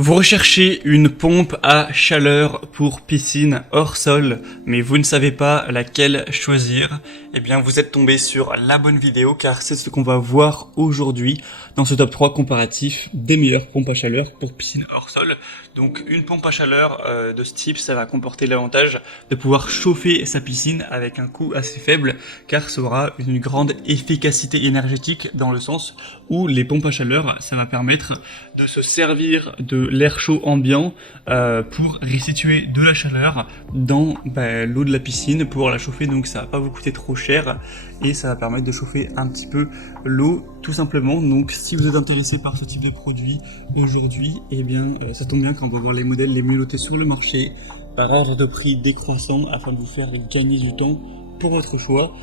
Vous recherchez une pompe à chaleur pour piscine hors sol, mais vous ne savez pas laquelle choisir. Eh bien, vous êtes tombé sur la bonne vidéo car c'est ce qu'on va voir aujourd'hui dans ce top 3 comparatif des meilleures pompes à chaleur pour piscine hors sol. Donc, une pompe à chaleur de ce type, ça va comporter l'avantage de pouvoir chauffer sa piscine avec un coût assez faible car ça aura une grande efficacité énergétique dans le sens où les pompes à chaleur, ça va permettre de se servir de l'air chaud ambiant pour restituer de la chaleur dans l'eau de la piscine pour la chauffer, donc ça va pas vous coûter trop cher et ça va permettre de chauffer un petit peu l'eau tout simplement. Donc si vous êtes intéressé par ce type de produit aujourd'hui, eh bien ça tombe bien quand on va voir les modèles les mieux notés sur le marché par ordre de prix décroissant afin de vous faire gagner du temps pour votre choix.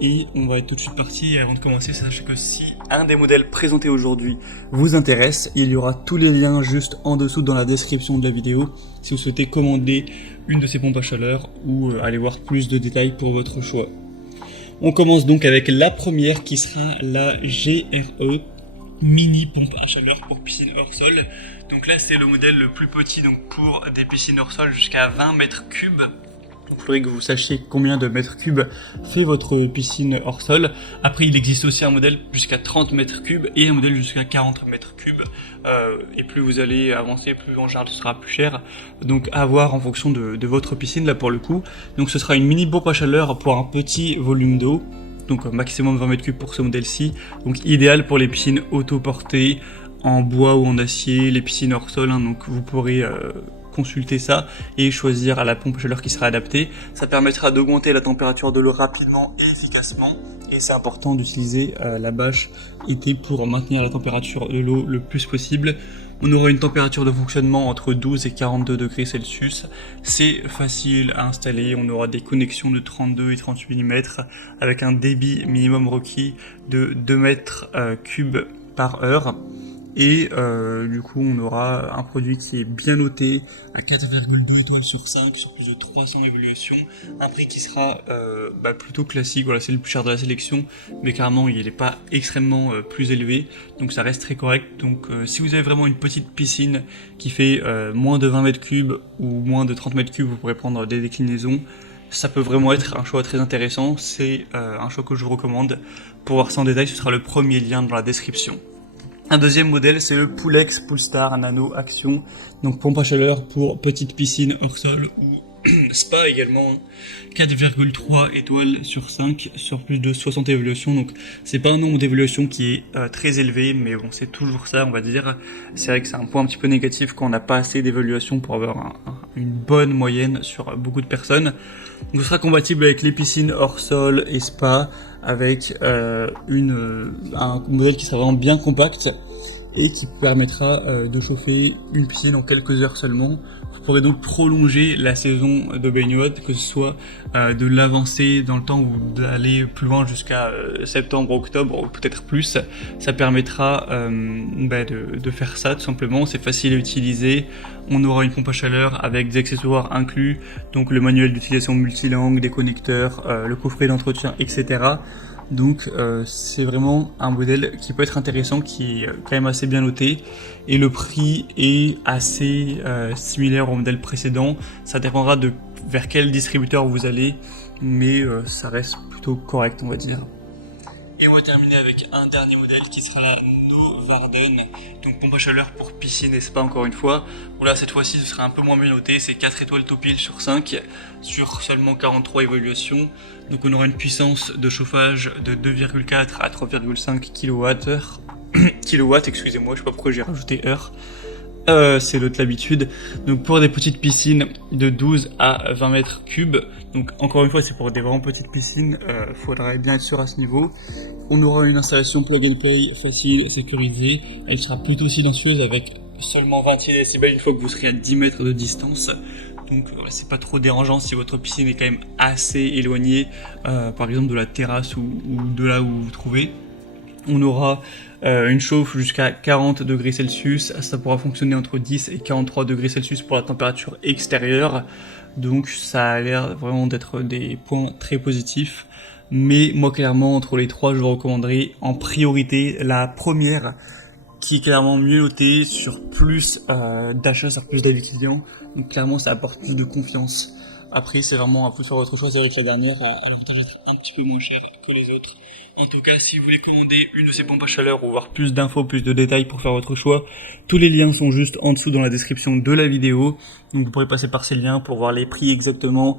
Et on va être tout de suite parti. Avant de commencer, sachez que si un des modèles présentés aujourd'hui vous intéresse, il y aura tous les liens juste en dessous dans la description de la vidéo si vous souhaitez commander une de ces pompes à chaleur ou aller voir plus de détails pour votre choix. On commence donc avec la première qui sera la GRE mini pompe à chaleur pour piscine hors sol. Donc là c'est le modèle le plus petit donc pour des piscines hors sol jusqu'à 20 mètres cubes. Donc il faudrait que vous sachiez combien de mètres cubes fait votre piscine hors sol. Après il existe aussi un modèle jusqu'à 30 mètres cubes et un modèle jusqu'à 40 mètres cubes. Et plus vous allez avancer, plus en général ce sera plus cher. Donc à voir en fonction de votre piscine là pour le coup. Donc ce sera une mini pompe à chaleur pour un petit volume d'eau. Donc maximum 20 mètres cubes pour ce modèle-ci. Donc idéal pour les piscines autoportées en bois ou en acier, les piscines hors sol. Donc vous pourrez consulter ça et choisir à la pompe à chaleur qui sera adaptée. Ça permettra d'augmenter la température de l'eau rapidement et efficacement et c'est important d'utiliser la bâche été pour maintenir la température de l'eau le plus possible. On aura une température de fonctionnement entre 12 et 42 degrés Celsius. C'est facile à installer. On aura des connexions de 32 et 38 mm avec un débit minimum requis de 2 mètres cubes par heure. Et du coup on aura un produit qui est bien noté à 4,2 étoiles sur 5 sur plus de 300 évaluations, un prix qui sera plutôt classique. Voilà, c'est le plus cher de la sélection mais carrément il n'est pas extrêmement plus élevé, donc ça reste très correct. Donc si vous avez vraiment une petite piscine qui fait moins de 20 mètres cubes ou moins de 30 mètres cubes, vous pourrez prendre des déclinaisons. Ça peut vraiment être un choix très intéressant, c'est un choix que je vous recommande. Pour voir ça en détail, ce sera le premier lien dans la description. Un deuxième modèle, c'est le Poulex Poolstar Nano Action, donc pompe à chaleur pour petite piscine hors sol ou spa également, 4,3 étoiles sur 5 sur plus de 60 évaluations. Donc c'est pas un nombre d'évaluations qui est très élevé, mais bon c'est toujours ça on va dire. C'est vrai que c'est un point un petit peu négatif quand on n'a pas assez d'évaluations pour avoir une bonne moyenne sur beaucoup de personnes. Donc ce sera compatible avec les piscines hors sol et spa avec un modèle qui sera vraiment bien compact et qui permettra de chauffer une piscine en quelques heures seulement. Vous pourrez donc prolonger la saison de baignade, que ce soit de l'avancer dans le temps ou d'aller plus loin jusqu'à septembre, octobre ou peut-être plus. Ça permettra de faire ça tout simplement. C'est facile à utiliser. On aura une pompe à chaleur avec des accessoires inclus, donc le manuel d'utilisation multilangue, des connecteurs, le coffret d'entretien, etc. Donc c'est vraiment un modèle qui peut être intéressant, qui est quand même assez bien noté et le prix est assez similaire au modèle précédent. Ça dépendra de vers quel distributeur vous allez, mais ça reste plutôt correct on va dire. Et on va terminer avec un dernier modèle qui sera la Novarden, donc pompe à chaleur pour piscine et spa encore une fois. Bon là cette fois-ci ce sera un peu moins bien noté, c'est 4 étoiles tout pile sur 5 sur seulement 43 évaluations. Donc on aura une puissance de chauffage de 2,4 à 3,5 kW, excusez-moi, je sais pas pourquoi j'ai rajouté heure. C'est l'autre l'habitude. Donc pour des petites piscines de 12 à 20 mètres cubes, donc encore une fois c'est pour des vraiment petites piscines, faudrait bien être sûr à ce niveau. On aura une installation plug and play facile, sécurisée, elle sera plutôt silencieuse avec seulement 20 décibels une fois que vous serez à 10 mètres de distance. Donc voilà, c'est pas trop dérangeant si votre piscine est quand même assez éloignée par exemple de la terrasse ou de là où vous vous trouvez. On aura une chauffe jusqu'à 40 degrés Celsius, ça pourra fonctionner entre 10 et 43 degrés Celsius pour la température extérieure, donc ça a l'air vraiment d'être des points très positifs. Mais moi clairement entre les trois je vous recommanderais en priorité la première qui est clairement mieux noté sur plus d'achats, sur plus d'avis clients. Donc clairement ça apporte plus de confiance. Après c'est vraiment à vous de faire votre choix. C'est vrai que la dernière a l'avantage d'être un petit peu moins chère que les autres. En tout cas, si vous voulez commander une de ces pompes à chaleur ou voir plus d'infos, plus de détails pour faire votre choix, tous les liens sont juste en dessous dans la description de la vidéo. Donc vous pourrez passer par ces liens pour voir les prix exactement,